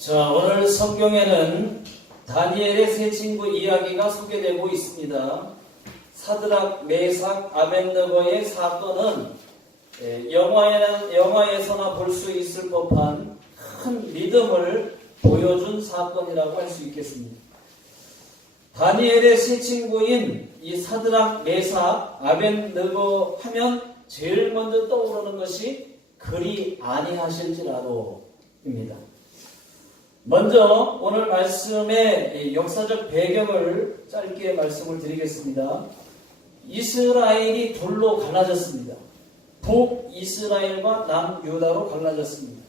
자, 오늘 성경에는 다니엘의 세 친구 이야기가 소개되고 있습니다. 사드락, 메삭, 아벳느고의 사건은 영화에서나 볼 수 있을 법한 큰 믿음을 보여준 사건이라고 할 수 있겠습니다. 다니엘의 세 친구인 이 사드락, 메삭, 아벳느고 하면 제일 먼저 떠오르는 것이 그리 아니하실지라도입니다. 먼저 오늘 말씀의 역사적 배경을 짧게 말씀을 드리겠습니다. 이스라엘이 둘로 갈라졌습니다. 북이스라엘과 남유다로 갈라졌습니다.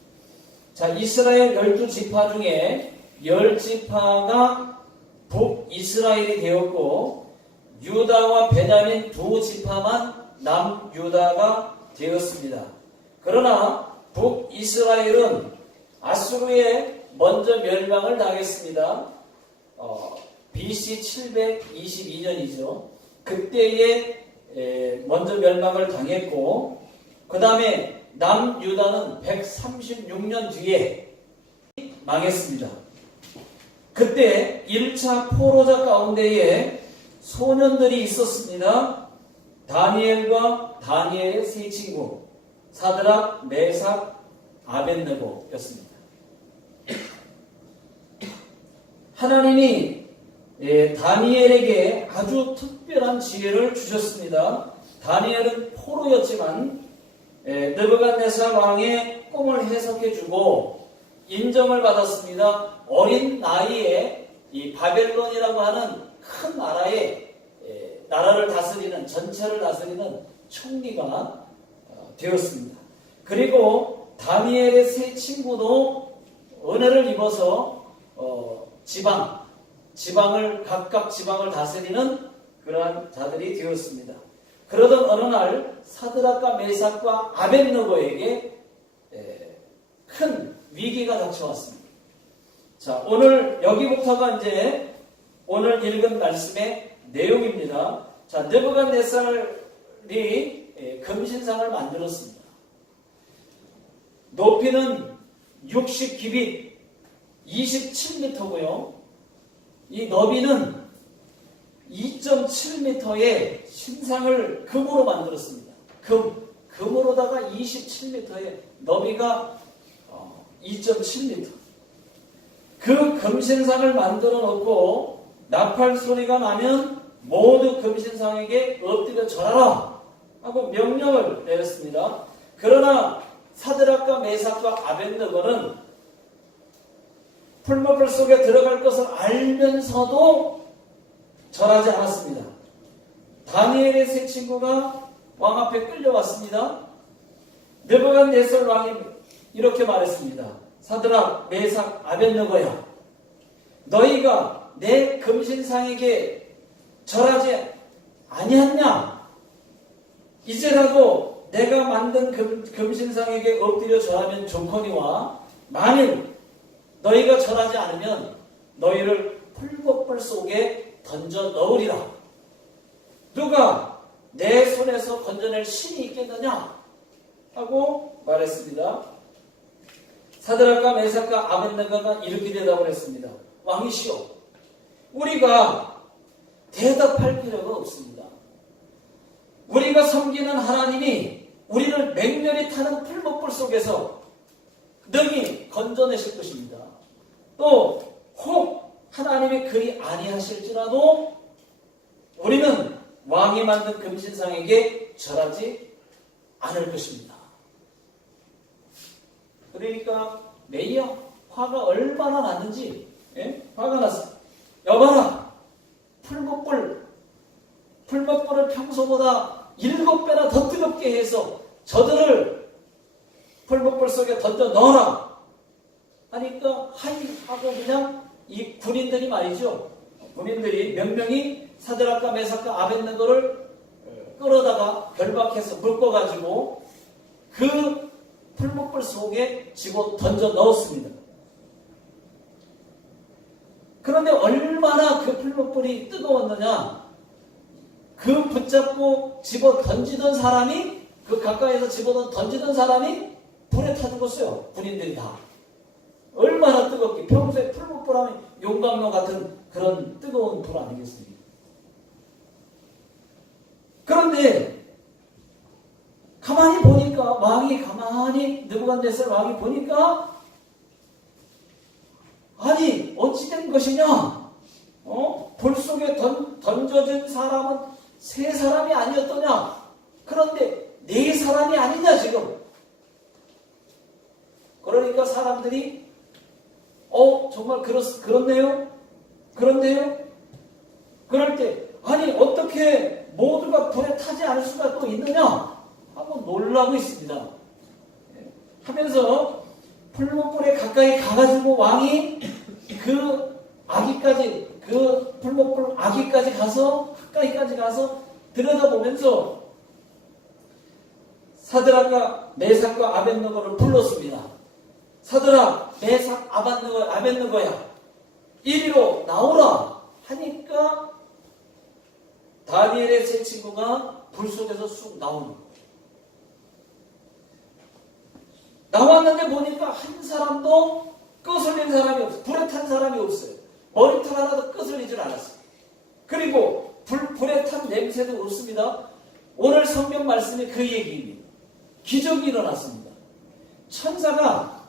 자, 이스라엘 12지파 중에 10지파가 북이스라엘이 되었고 유다와 베냐민 두 지파만 남유다가 되었습니다. 그러나 북이스라엘은 아수르에 먼저 멸망을 당했습니다. BC 722년이죠. 그때에 먼저 멸망을 당했고 그 다음에 남유다는 136년 뒤에 망했습니다. 그때 1차 포로자 가운데에 소년들이 있었습니다. 다니엘과 다니엘의 세 친구 사드락, 메삭, 아벳느고였습니다. 하나님이 다니엘에게 아주 특별한 지혜를 주셨습니다. 다니엘은 포로였지만 느부갓네살 왕의 꿈을 해석해주고 인정을 받았습니다. 어린 나이에 이 바벨론이라고 하는 큰 나라를 다스리는, 전체를 다스리는 총리가 되었습니다. 그리고 다니엘의 세 친구도 은혜를 입어서 각각 지방을 다스리는 그러한 자들이 되었습니다. 그러던 어느 날 사드락과 메삭과 아벳느고에게 큰 위기가 닥쳐왔습니다. 자, 오늘 여기부터가 이제 오늘 읽은 말씀의 내용입니다. 자, 느부갓네살이 금신상을 만들었습니다. 높이는 60규빗 27m고요. 이 너비는 2.7m의 신상을 금으로 만들었습니다. 금으로다가 27m의 너비가 2.7m. 그 금신상을 만들어 놓고 나팔 소리가 나면 모두 금신상에게 엎드려 절하라 하고 명령을 내렸습니다. 그러나 사드락과 메삭과 아벳느고는 풀무불 속에 들어갈 것을 알면서도 절하지 않았습니다. 다니엘의 세 친구가 왕 앞에 끌려왔습니다. 느부갓네살 왕이 이렇게 말했습니다. 사드락, 메삭, 아벳느고야, 너희가 내 금신상에게 절하지 아니했냐? 이제라도 내가 만든 금신상에게 엎드려 절하면 좋거니와 만일 너희가 절하지 않으면 너희를 풀무불 속에 던져 넣으리라. 누가 내 손에서 건져낼 신이 있겠느냐? 하고 말했습니다. 사드락과 메삭과 아벳느고가 이렇게 대답을 했습니다. 왕이시여, 우리가 대답할 필요가 없습니다. 우리가 섬기는 하나님이 우리를 맹렬히 타는 풀무불 속에서 능히 건져내실 것입니다. 또 혹 하나님이 그리 아니하실지라도 우리는 왕이 만든 금신상에게 절하지 않을 것입니다. 그러니까 메이어 화가 얼마나 났는지 화가 났어요. 여봐라, 풀무불을 평소보다 7배나 더 뜨겁게 해서 저들을 풀무불 속에 던져 넣어라 하니까 하이 하고 그냥 이 군인들이 말이죠. 군인들이 몇 명이 사드락과 메삭과 아벳느고를 끌어다가 결박해서 묶어가지고 그 풀무불 속에 집어 던져 넣었습니다. 그런데 얼마나 그 풀무불이 뜨거웠느냐? 그 붙잡고 집어 던지던 사람이, 그 가까이서 집어 던지던 사람이 불에 타 죽었어요. 군인들이 다. 얼마나 뜨겁게 평소에 풀무불하면 용광로 같은 그런 뜨거운 불 아니겠습니까? 그런데 가만히 보니까 느부갓네살 왕이 보니까 아니 어찌 된 것이냐? 불 속에 던져진 사람은 세 사람이 아니었더냐? 그런데 네 사람이 아니냐 지금? 그러니까 사람들이 정말 그렇네요? 그런데요? 그럴 때 아니 어떻게 모두가 불에 타지 않을 수가 또 있느냐? 하고 놀라고 있습니다. 하면서 풀무불에 가까이 가가지고 왕이 그 풀무불 아기까지 가까이까지 가서 들여다보면서 사드락과 메삭과 아벳느고를 불렀습니다. 사드락, 메삭, 아벳느고야, 이리로 나오라 하니까 다니엘의 세 친구가 불 속에서 쑥 나오는 거예요. 나왔는데 보니까 한 사람도 끄슬린 사람이 없어요. 불에 탄 사람이 없어요. 머리털 하나도 끄슬리질 않았어요. 그리고 불에 탄 냄새도 없습니다. 오늘 성경 말씀이 그 얘기입니다. 기적이 일어났습니다. 천사가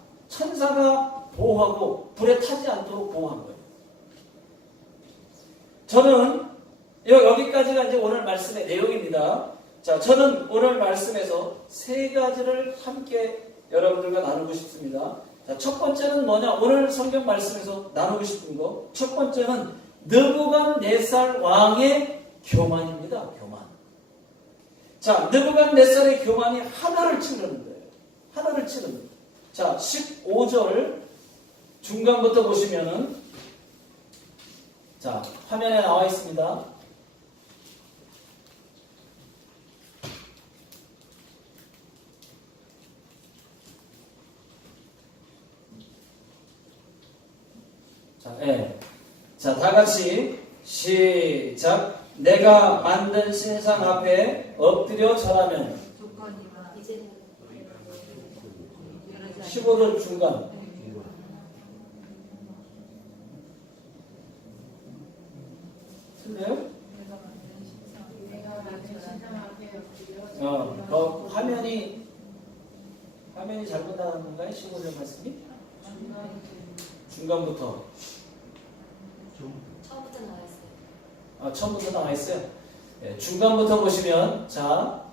보호하고 불에 타지 않도록 보호한 거예요. 저는 여기까지가 이제 오늘 말씀의 내용입니다. 자, 저는 오늘 말씀에서 세 가지를 함께 여러분들과 나누고 싶습니다. 자, 첫 번째는 뭐냐? 오늘 성경 말씀에서 나누고 싶은 거. 첫 번째는 느부갓네살 왕의 교만입니다. 교만. 자, 느부갓네살의 교만이 하늘을 찌르는 거예요. 하늘을 찌르는 거예요. 자, 15절 중간부터 보시면은, 자, 화면에 나와 있습니다. 자, 자, 다 같이 시작. 내가 만든 신상 앞에 엎드려 절하면 15절 중간. 틀려요? 화면이 잘못 나가는 건가요? 15절 말씀이? 중간부터. 처음부터 나와 있어요. 처음부터 나와 있어요. 중간부터 보시면, 자,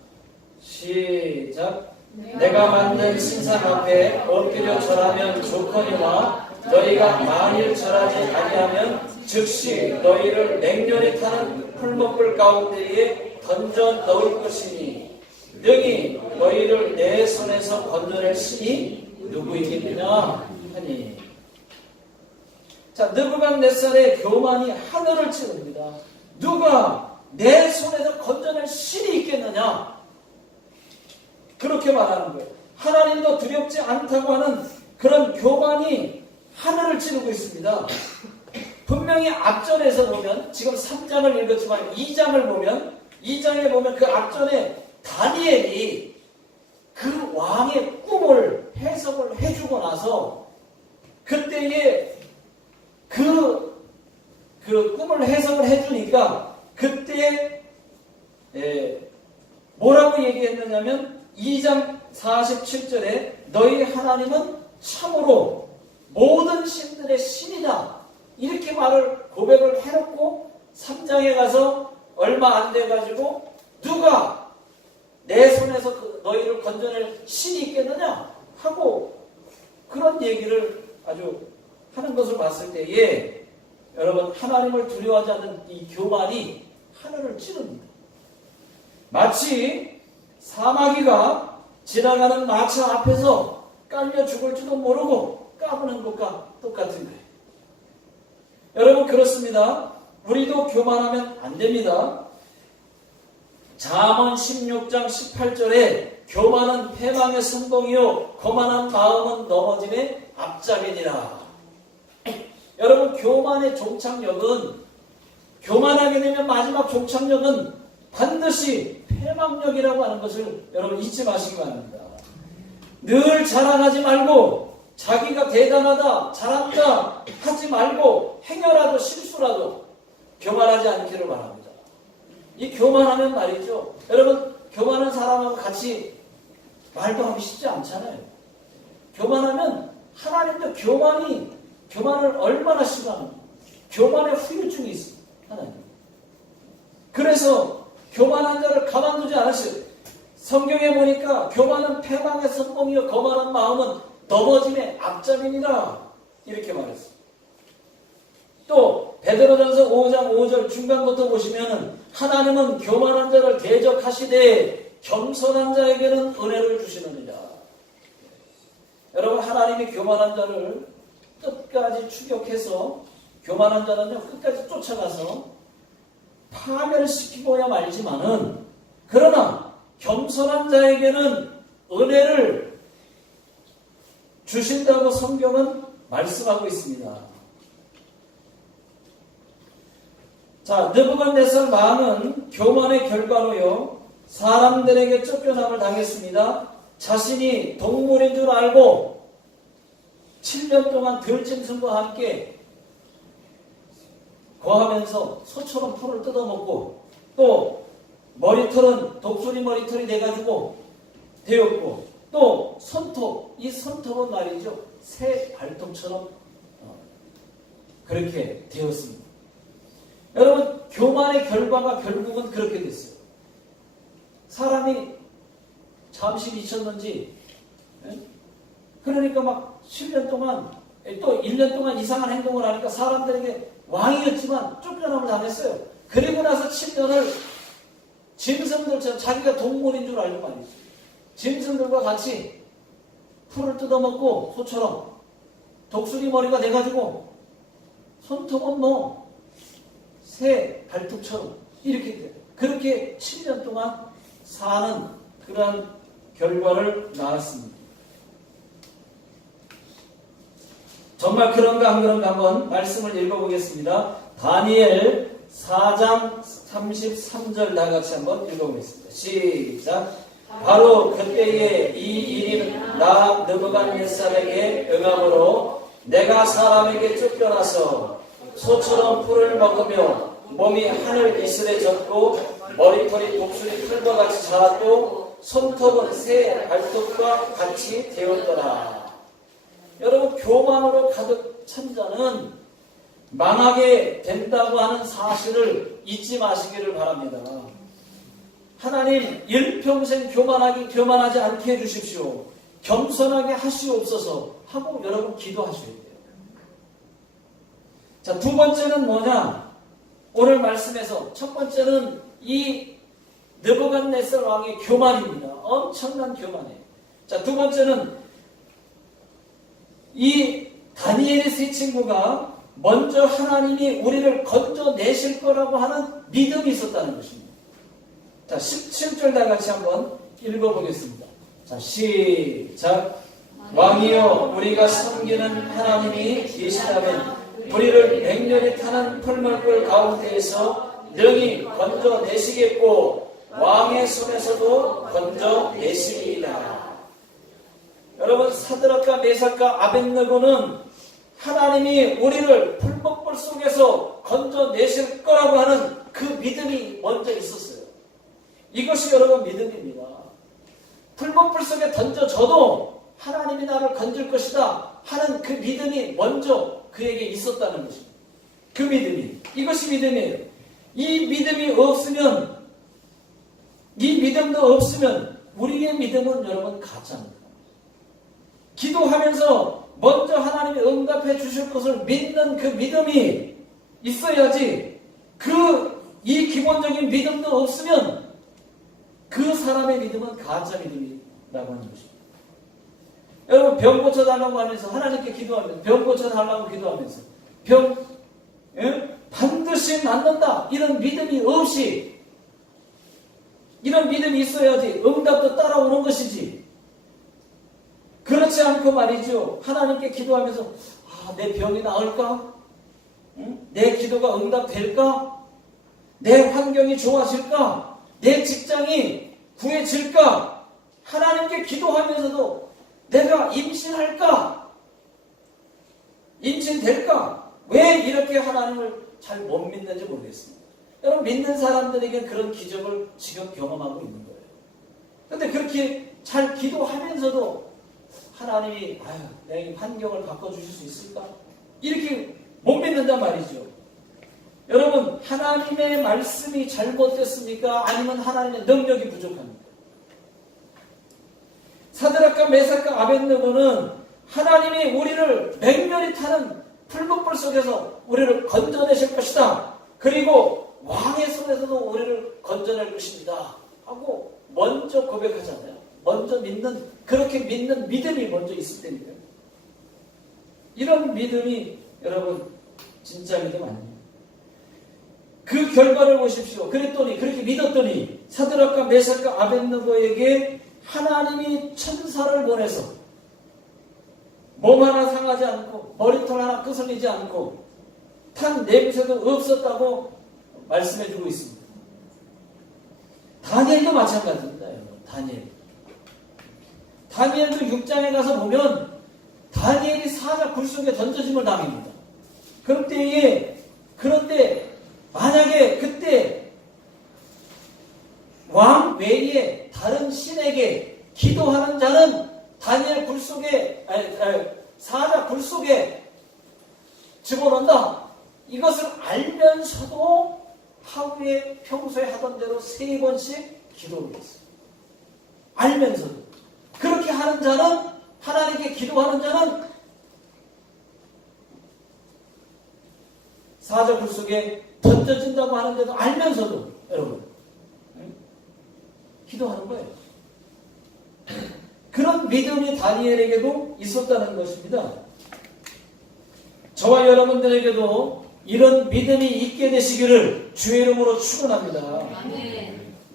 시작. 내가 만든 신상 앞에 엎드려 절하면 좋거니와 너희가 만일 절하지 아니하면 즉시 너희를 맹렬히 타는 풀무불 가운데에 던져 넣을 것이니 능히 너희를 내 손에서 건져낼 신이 누구이겠느냐 하니. 자, 느부갓네살의 교만이 하늘을 찌릅니다. 누가 내 손에서 건져낼 신이 있겠느냐? 그렇게 말하는 거예요. 하나님도 두렵지 않다고 하는 그런 교만이 하늘을 찌르고 있습니다. 분명히 앞전에서 보면, 지금 3장을 읽었지만 2장에 보면 그 앞전에 다니엘이 그 왕의 꿈을 해석을 해주고 나서 그때에 그 꿈을 해석을 해주니까 그때 뭐라고 얘기했느냐면 2장 47절에 너희 하나님은 참으로 모든 신들의 신이다. 이렇게 고백을 해놓고 3장에 가서 얼마 안 돼가지고 누가 내 손에서 너희를 건져낼 신이 있겠느냐 하고 그런 얘기를 아주 하는 것을 봤을 때에 여러분, 하나님을 두려워하지 않는 이 교만이 하늘을 찌릅니다. 마치 사마귀가 지나가는 마차 앞에서 깔려 죽을지도 모르고 까부는 것과 똑같은 거예요. 여러분, 그렇습니다. 우리도 교만하면 안 됩니다. 잠언 16장 18절에 교만은 패망의 선봉이요 거만한 마음은 넘어짐의 앞잡이니라. 여러분, 교만의 종착역은, 교만하게 되면 마지막 종착역은 반드시 패망역이라고 하는 것을 여러분 잊지 마시기 바랍니다. 늘 자랑하지 말고 자기가 대단하다, 잘한다 하지 말고 행여라도 실수라도 교만하지 않기를 바랍니다. 이 교만하면 말이죠. 여러분, 교만한 사람하고 같이 말도 하기 쉽지 않잖아요. 교만하면 하나님도 교만을 얼마나 싫어하는가. 교만의 후유증이 있어요. 하나님. 그래서 교만한 자를 가만두지 않으시고 성경에 보니까 교만은 패망의 선봉이요 거만한 마음은 넘어짐의 앞잡이니라 이렇게 말했어요. 또 베드로전서 5장 5절 중간부터 보시면은 하나님은 교만한 자를 대적하시되 겸손한 자에게는 은혜를 주시느니라. 여러분, 하나님이 교만한 자를 끝까지 추격해서 교만한 자는요 끝까지 쫓아가서 파멸시키고야 말지만은 그러나 겸손한 자에게는 은혜를 주신다고 성경은 말씀하고 있습니다. 자, 느부갓네살 왕은 교만의 결과로요 사람들에게 쫓겨남을 당했습니다. 자신이 동물인 줄 알고 7년 동안 들짐승과 함께 거하면서 소처럼 풀을 뜯어먹고 또 머리털은 독수리 머리털이 돼가지고 되었고 또 손톱, 이 손톱은 말이죠 새 발톱처럼 그렇게 되었습니다. 여러분, 교만의 결과가 결국은 그렇게 됐어요. 사람이 잠시 미쳤는지 그러니까 막 7년 동안 또 1년 동안 이상한 행동을 하니까 사람들에게 왕이었지만 쫓겨남을 당했어요. 그리고 나서 7년을 짐승들처럼 자기가 동물인 줄 알고 말이죠. 짐승들과 같이 풀을 뜯어먹고 소처럼 독수리 머리가 돼가지고 손톱은 뭐 새 발톱처럼 이렇게 돼요. 그렇게 7년 동안 사는 그러한 결과를 낳았습니다. 정말 그런가 안 그런가 한번 말씀을 읽어보겠습니다. 다니엘 4장 33절 다 같이 한번 읽어보겠습니다. 시작. 바로 그때에 이 일이 나 느부갓네살에게 응함으로 내가 사람에게 쫓겨나서 소처럼 풀을 먹으며 몸이 하늘 이슬에 젖고 머리털이 독수리 풀과 같이 자랐고 손톱은 새 발톱과 같이 되었더라. 여러분, 교만으로 가득 찬 자는 망하게 된다고 하는 사실을 잊지 마시기를 바랍니다. 하나님 일평생 교만하지 않게 해주십시오. 겸손하게 하시옵소서 하고 여러분 기도하셔야 돼요. 자, 두 번째는 뭐냐? 오늘 말씀에서 첫 번째는 이 느부갓네살 왕의 교만입니다. 엄청난 교만이에요. 자, 두 번째는 이 다니엘의 세 친구가 먼저 하나님이 우리를 건져내실 거라고 하는 믿음이 있었다는 것입니다. 자, 17절 다 같이 한번 읽어보겠습니다. 자, 시작. 왕이여, 우리가 섬기는 하나님이 계시다면 우리를 맹렬히 타는 풀물불 가운데에서 능히 건져내시겠고 왕의 손에서도 건져내시리이다. 여러분, 사드락과 메삭과 아벳느고는 하나님이 우리를 풀목불 속에서 건져내실 거라고 하는 그 믿음이 먼저 있었어요. 이것이 여러분 믿음입니다. 풀목불 속에 던져져도 하나님이 나를 건질 것이다 하는 그 믿음이 먼저 그에게 있었다는 것입니다. 그 믿음이, 이것이 믿음이에요. 이 믿음도 없으면 우리의 믿음은 여러분 가짜입니다. 기도하면서 먼저 하나님이 응답해 주실 것을 믿는 그 믿음이 있어야지, 이 기본적인 믿음도 없으면 그 사람의 믿음은 가짜 믿음이라고 하는 것입니다. 여러분, 병 고쳐달라고 하면서 하나님께 기도하면서 병 고쳐달라고 기도하면서 반드시 낫는다 이런 믿음이 없이, 이런 믿음이 있어야지 응답도 따라오는 것이지, 그렇지 않고 말이죠, 하나님께 기도하면서 내 병이 나을까? 내 기도가 응답될까? 내 환경이 좋아질까? 내 직장이 구해질까? 하나님께 기도하면서도 내가 임신할까? 인친될까? 왜 이렇게 하나님을 잘 못 믿는지 모르겠습니다. 여러분, 믿는 사람들에게 그런 기적을 지금 경험하고 있는 거예요. 그런데 그렇게 잘 기도하면서도 하나님이 내게 환경을 바꿔주실 수 있을까? 이렇게 못 믿는단 말이죠. 여러분, 하나님의 말씀이 잘못됐습니까? 아니면 하나님의 능력이 부족합니까? 사드락과 메삭과 아벳느고는 하나님이 우리를 맹렬히 타는 풀무불 속에서 우리를 건져내실 것이다. 그리고 왕의 손에서도 우리를 건져낼 것입니다. 하고 먼저 고백하잖아요. 먼저 믿는, 그렇게 믿는 믿음이 먼저 있을 때니까요. 이런 믿음이 여러분 진짜 믿음 아닙니까? 그 결과를 보십시오. 그랬더니, 그렇게 믿었더니 사드락과 메삭과 아벳느고에게 하나님이 천사를 보내서 몸 하나 상하지 않고 머리털 하나 끄슬리지 않고 탄 냄새도 없었다고 말씀해주고 있습니다. 다니엘도 마찬가지입니다. 다니엘도 6장에 가서 보면 다니엘이 사자 굴 속에 던져짐을 당합니다. 그런데 만약에 그때 왕 외에 다른 신에게 기도하는 자는 다니엘 굴 속에 사자 굴 속에 집어넣는다. 이것을 알면서도 하루에 평소에 하던 대로 3번씩 기도를 했어요. 알면서도. 그렇게 하는 자는, 하나님께 기도하는 자는 사자 굴 속에 던져진다고 하는데도 알면서도 여러분 기도하는 거예요. 그런 믿음이 다니엘에게도 있었다는 것입니다. 저와 여러분들에게도 이런 믿음이 있게 되시기를 주의 이름으로 축원합니다.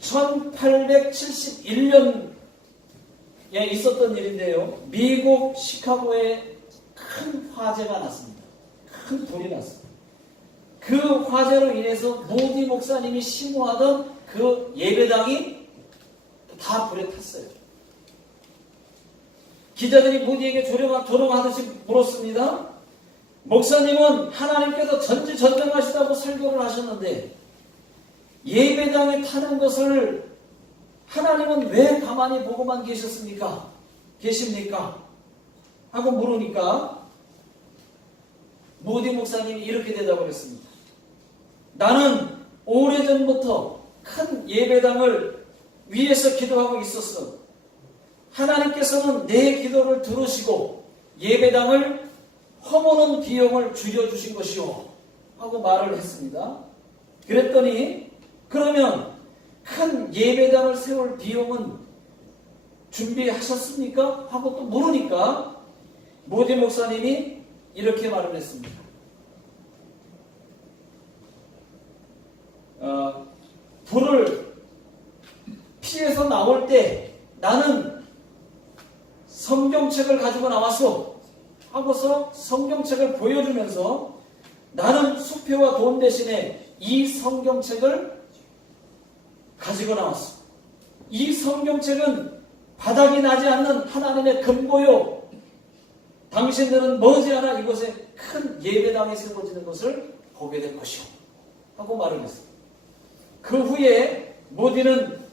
1871년에 있었던 일인데요. 미국 시카고에 큰 화재가 났습니다. 큰 불이 났습니다. 그 화재로 인해서 모디 목사님이 심호하던 그 예배당이 다 불에 탔어요. 기자들이 모디에게 조롱하듯이 물었습니다. 목사님은 하나님께서 전지전능하시다고 설교를 하셨는데 예배당에 타는 것을 하나님은 왜 가만히 보고만 계십니까? 하고 물으니까 모디 목사님이 이렇게 대답을 했습니다. 나는 오래전부터 큰 예배당을 위해서 기도하고 있었어. 하나님께서는 내 기도를 들으시고 예배당을 허무는 비용을 줄여주신 것이요. 하고 말을 했습니다. 그랬더니 그러면 큰 예배당을 세울 비용은 준비하셨습니까? 하고 또 물으니까 모디 목사님이 이렇게 말을 했습니다. 불을 피해서 나올 때 나는 성경책을 가지고 나왔어. 하고서 성경책을 보여주면서 나는 수표와 돈 대신에 이 성경책을 가지고 나왔어. 이 성경책은 바닥이 나지 않는 하나님의 근보요. 당신들은 머지않아 이곳에 큰 예배당이 세워지는 것을 보게 될 것이오. 하고 말을 했어요. 그 후에 모디는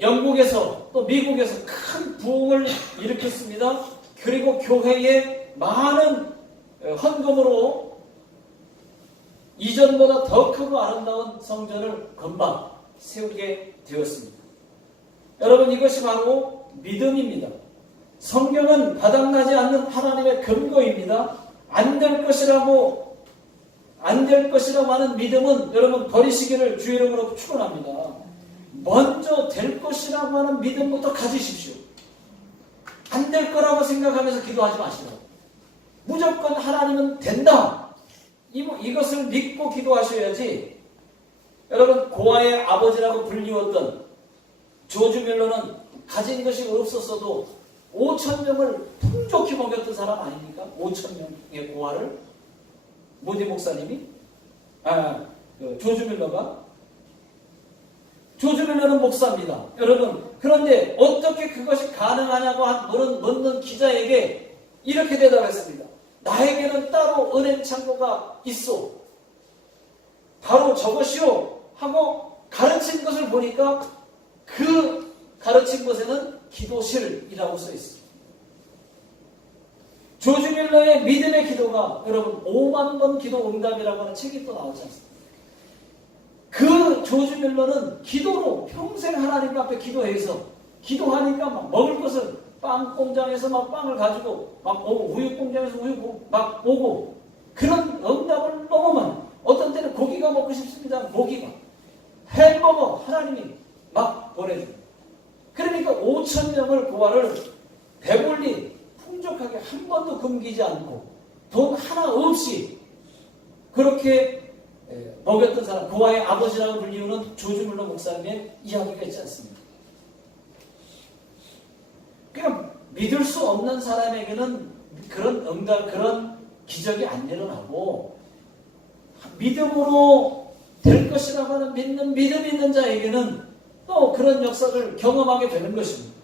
영국에서 또 미국에서 큰 부흥을 일으켰습니다. 그리고 교회에 많은 헌금으로 이전보다 더 크고 아름다운 성전을 금방 세우게 되었습니다. 여러분, 이것이 바로 믿음입니다. 성경은 바닥나지 않는 하나님의 근거입니다. 안 될 것이라고 하는 믿음은 여러분 버리시기를 주의 이름으로 축원합니다. 먼저 될 것이라고 하는 믿음부터 가지십시오. 안 될 거라고 생각하면서 기도하지 마시라고. 무조건 하나님은 된다. 이것을 믿고 기도하셔야지. 여러분, 고아의 아버지라고 불리웠던 조지 밀러는 가진 것이 없었어도 5,000명을 풍족히 먹였던 사람 아닙니까? 5,000명의 고아를 모디 목사님이 조지 밀러가 조지 밀러는 목사입니다. 여러분, 그런데 어떻게 그것이 가능하냐고 묻는 기자에게 이렇게 대답했습니다. 나에게는 따로 은행 창고가 있어. 바로 저것이요 하고 가르친 것을 보니까 그 가르친 것에는 기도실이라고 써 있습니다. 조지 밀러의 믿음의 기도가 여러분 5만 번 기도 응답이라고 하는 책이 또 나오지 않습니까? 그 조지 밀러는 기도로 평생 하나님 앞에 기도해서 기도하니까 막 먹을 것을 빵 공장에서 막 빵을 가지고 막 오고 우유 공장에서 우유 막 오고 그런 응답을 너무 많이 어떤 때는 고기가 먹고 싶습니다. 고기가 햄버거 하나님이 막 보내줍니다. 그러니까 5천 명을 고아를 배불리 풍족하게 한 번도 굶기지 않고 돈 하나 없이 그렇게 먹였던 사람, 고아의 아버지라고 불리우는 조지 밀러 목사님의 이야기가 있지 않습니까? 그냥 믿을 수 없는 사람에게는 그런 응답, 그런 기적이 안 일어나고 믿음으로 될 것이라고 하는 믿음 있는 자에게는 또 그런 역사를 경험하게 되는 것입니다.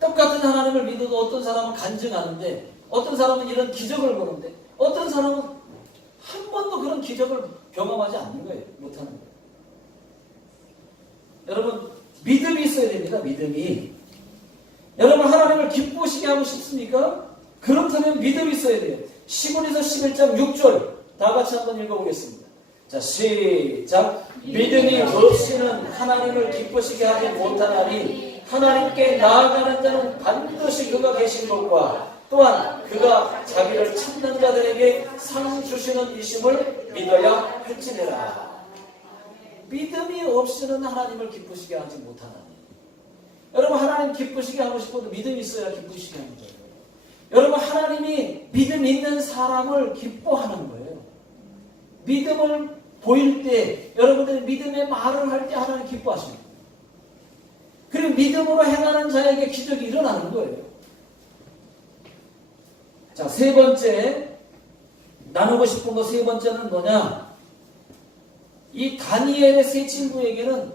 똑같은 하나님을 믿어도 어떤 사람은 간증하는데 어떤 사람은 이런 기적을 보는데 어떤 사람은 한 번도 그런 기적을 경험하지 않는 거예요. 못하는 거예요. 여러분 믿음이 있어야 됩니다. 믿음이. 여러분 하나님을 기쁘시게 하고 싶습니까? 그렇다면 믿음이 있어야 돼요. 시므리서 11장 6절 다 같이 한번 읽어보겠습니다. 자 시작. 믿음이 없이는 하나님을 기쁘시게 하지 못하나니 하나님께 나아가는 자는 반드시 그가 계신 것과 또한 그가 자기를 찾는 자들에게 상 주시는 이심을 믿어야 할지니라. 믿음이 없이는 하나님을 기쁘시게 하지 못하나니. 여러분 하나님 기쁘시게 하고 싶어도 믿음이 있어야 기쁘시게 하는 거예요. 여러분 하나님이 믿음 있는 사람을 기뻐하는 거예요. 믿음을 보일 때 여러분들이 믿음의 말을 할 때 하나님 기뻐하십니다. 그리고 믿음으로 행하는 자에게 기적이 일어나는 거예요. 자, 세 번째 나누고 싶은 거 세 번째는 뭐냐? 이 다니엘의 세 친구에게는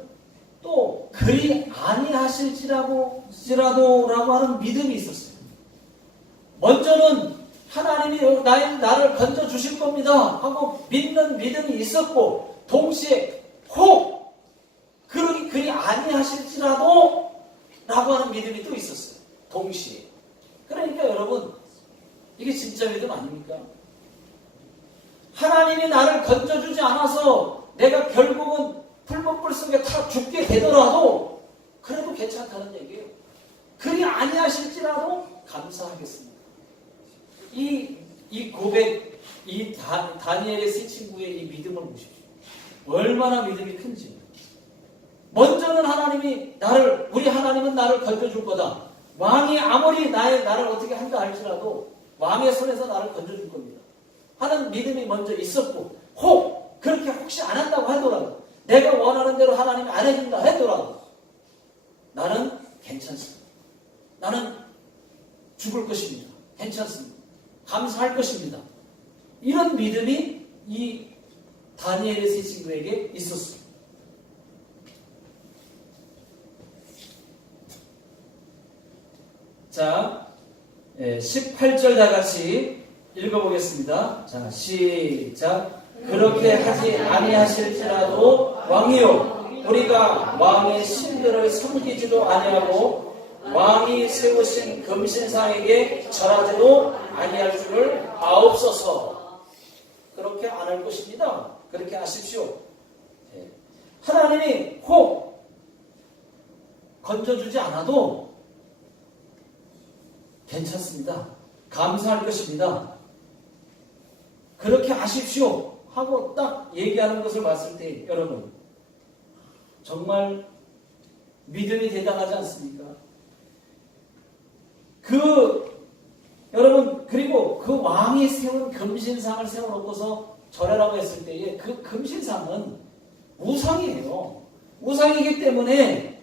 또 그리 아니하실지라도 하는 믿음이 있었어요. 먼저는 하나님이 나를 건져주실 겁니다 하고 믿는 믿음이 있었고 동시에 혹 그리 아니하실지라도 라고 하는 믿음이 또 있었어요. 동시에. 그러니까 여러분 이게 진짜 믿음 아닙니까? 하나님이 나를 건져주지 않아서 내가 결국은 풀문불 속에 다 죽게 되더라도 그래도 괜찮다는 얘기예요. 그리 아니하실지라도 감사하겠습니다. 이 고백, 이 다니엘의 세 친구의 이 믿음을 보십시오. 얼마나 믿음이 큰지. 먼저는 우리 하나님은 나를 건져줄 거다. 왕이 아무리 나를 어떻게 한다 할지라도 왕의 손에서 나를 건져줄 겁니다. 하는 믿음이 먼저 있었고, 혹 그렇게 혹시 안 한다고 하더라도 내가 원하는 대로 하나님이 안 해준다 하더라도 나는 괜찮습니다. 나는 죽을 것입니다. 괜찮습니다. 감사할 것입니다. 이런 믿음이 이 다니엘의 세 친구에게 있었습니다. 자, 18절 다 같이 읽어보겠습니다. 자, 시작. 그렇게 하지 아니하실지라도 왕이요 우리가 왕의 신들을 섬기지도 아니하고 왕이 세우신 금신상에게 절하지도 아니할 줄을 아옵소서. 그렇게 안 할 것입니다. 그렇게 하십시오. 하나님이 혹 건져주지 않아도 괜찮습니다. 감사할 것입니다. 그렇게 하십시오 하고 딱 얘기하는 것을 봤을 때 여러분 정말 믿음이 대단하지 않습니까? 여러분 그리고 그 왕이 세운 금신상을 세워놓고서 절하라고 했을 때에 그 금신상은 우상이에요. 우상이기 때문에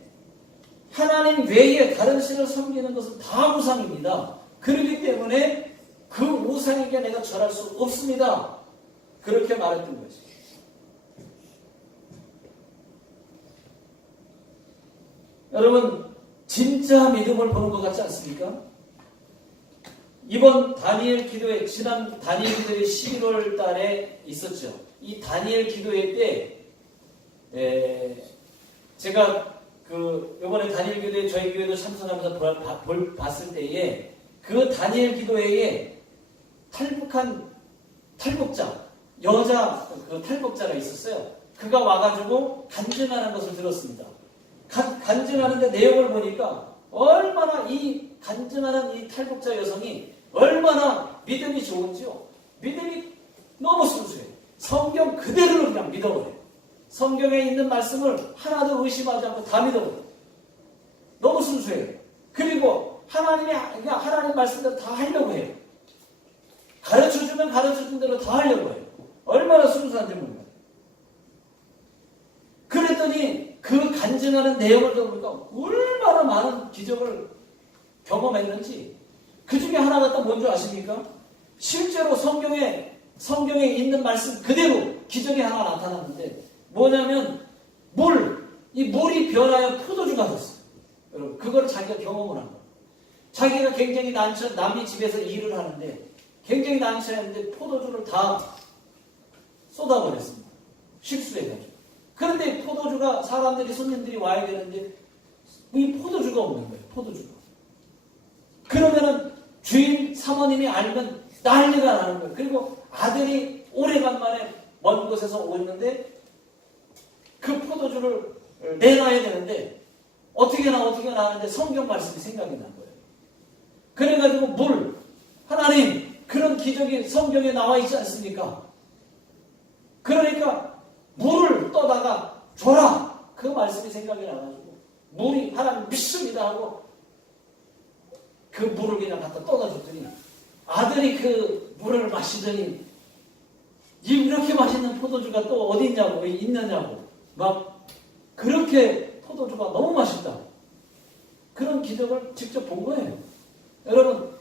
하나님 외에 다른 신을 섬기는 것은 다 우상입니다. 그렇기 때문에 그 우상에게 내가 절할 수 없습니다. 그렇게 말했던 거죠. 여러분 진짜 믿음을 보는 것 같지 않습니까? 이번 다니엘 기도회, 지난 다니엘 기도회 11월 달에 있었죠. 이 다니엘 기도회 때, 제가 이번에 다니엘 기도회 저희 교회도 참석하면서 봤을 때에 그 다니엘 기도회에 탈북자, 여자 탈북자가 있었어요. 그가 와가지고 간증하는 것을 들었습니다. 간증하는데 내용을 보니까 얼마나 이 간증하는 이 탈북자 여성이 얼마나 믿음이 좋은지요. 믿음이 너무 순수해요. 성경 그대로 그냥 믿어버려요. 성경에 있는 말씀을 하나도 의심하지 않고 다 믿어버려요. 너무 순수해요. 그리고 하나님 말씀대로 다 하려고 해요. 가르쳐주면 가르쳐준 대로 다 하려고 해요. 얼마나 순수한지 몰라요. 그랬더니 그 간증하는 내용을 들어보니까 얼마나 많은 기적을 경험했는지 그 중에 하나가 또 뭔지 아십니까? 실제로 성경에 있는 말씀 그대로 기적이 하나 나타났는데 뭐냐면 이 물이 변하여 포도주가 됐어요. 여러분 그걸 자기가 경험을 한 거예요. 자기가 굉장히 남이 집에서 일을 하는데 굉장히 난처했는데 포도주를 다 쏟아버렸습니다. 실수해가지고. 그런데 포도주가 손님들이 와야 되는데 이 포도주가 없는 거예요. 포도주가. 그러면은 주인 사모님이 알면 난리가 나는 거예요. 그리고 아들이 오래간만에 먼 곳에서 오는데 그 포도주를 내놔야 되는데 어떻게 나하는데 성경 말씀이 생각이 난 거예요. 그래가지고 하나님 그런 기적이 성경에 나와 있지 않습니까? 그러니까 물을 떠다가 줘라. 그 말씀이 생각이 나가지고 물이 하나님 믿습니다 하고 그 물을 그냥 갖다 떠다줬더니 아들이 그 물을 마시더니 이렇게 맛있는 포도주가 또 어디 있느냐고 막 그렇게 포도주가 너무 맛있다. 그런 기적을 직접 본 거예요. 여러분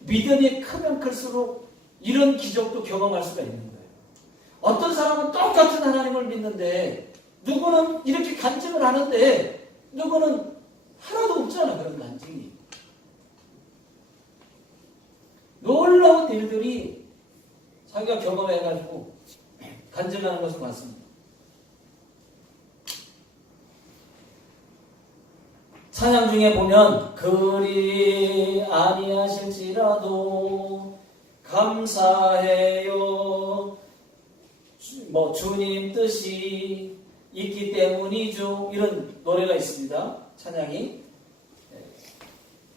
믿음이 크면 클수록 이런 기적도 경험할 수가 있는 거예요. 어떤 사람은 똑같은 하나님을 믿는데 누구는 이렇게 간증을 하는데 누구는 하나도 없잖아. 그런 간증이. 놀라운 일들이 자기가 경험해가지고 간증하는 것을 봤습니다. 찬양 중에 보면 그리 아니하실지라도 감사해요. 주님 뜻이 있기 때문이죠. 이런 노래가 있습니다. 찬양이.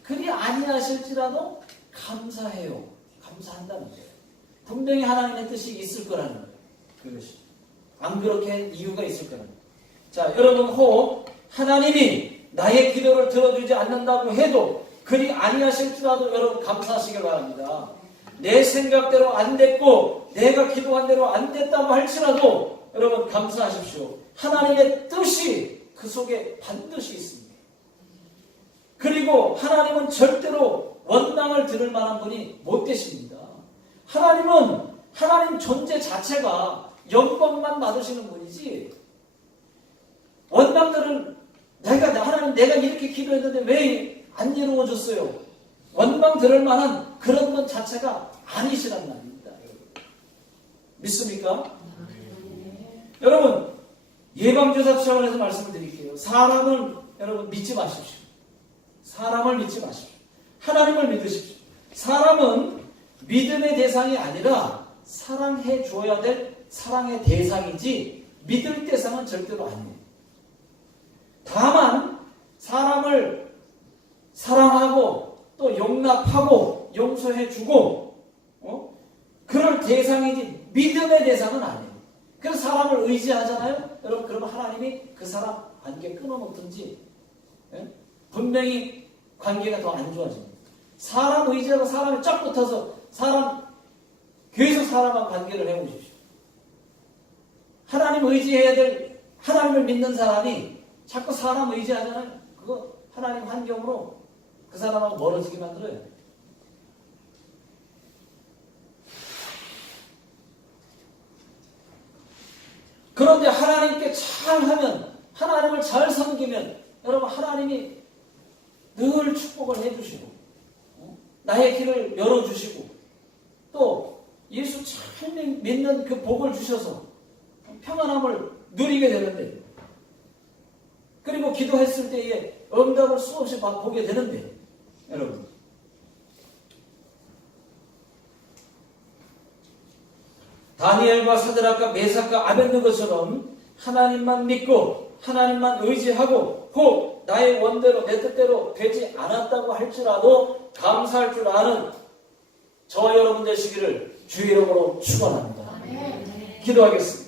그리 아니하실지라도 감사해요. 감사한다는 거예요. 분명히 하나님의 뜻이 있을 거라는 거예요. 그것이. 안 그렇게 이유가 있을 거라는 거예요. 자, 여러분 호흡. 하나님이 나의 기도를 들어주지 않는다고 해도 그리 아니하실지라도 여러분 감사하시길 바랍니다. 내 생각대로 안 됐고 내가 기도한 대로 안 됐다고 할지라도 여러분 감사하십시오. 하나님의 뜻이 그 속에 반드시 있습니다. 그리고 하나님은 절대로 원망을 들을 만한 분이 못 되십니다. 하나님 존재 자체가 영광만 받으시는 분이지 원망들을 하나님 내가 이렇게 기도했는데 왜 안 이루어졌어요? 원망 들을 만한 그런 것 자체가 아니시란 말입니다. 믿습니까? 여러분 예방주사 차원에서 말씀을 드릴게요. 사람을 여러분 믿지 마십시오. 사람을 믿지 마십시오. 하나님을 믿으십시오. 사람은 믿음의 대상이 아니라 사랑해 줘야 될 사랑의 대상이지 믿을 대상은 절대로 아니에요. 다만 사람을 사랑하고 또 용납하고 용서해주고 그럴 대상이지 믿음의 대상은 아니에요. 그래서 사람을 의지하잖아요. 여러분 그러면 하나님이 그 사람 관계 끊어놓든지 분명히 관계가 더 안 좋아집니다. 사람 의지하고 사람이 쫙 붙어서 계속 사람과 관계를 해보십시오. 하나님 의지해야 될 하나님을 믿는 사람이 자꾸 사람 의지하잖아요. 그거 하나님 환경으로 그 사람하고 멀어지게 만들어요. 그런데 하나님께 잘하면 하나님을 잘 섬기면 여러분 하나님이 늘 축복을 해주시고 나의 길을 열어주시고 또 예수 잘 믿는 그 복을 주셔서 평안함을 누리게 되는데, 그리고 기도했을 때에 응답을 수없이 보게 되는데, 여러분 다니엘과 사드락과 메삭과 아벳느고처럼 하나님만 믿고 하나님만 의지하고 혹 나의 원대로 내 뜻대로 되지 않았다고 할지라도 감사할 줄 아는 저와 여러분 되시기를 주의 이름으로 축원합니다. 기도하겠습니다.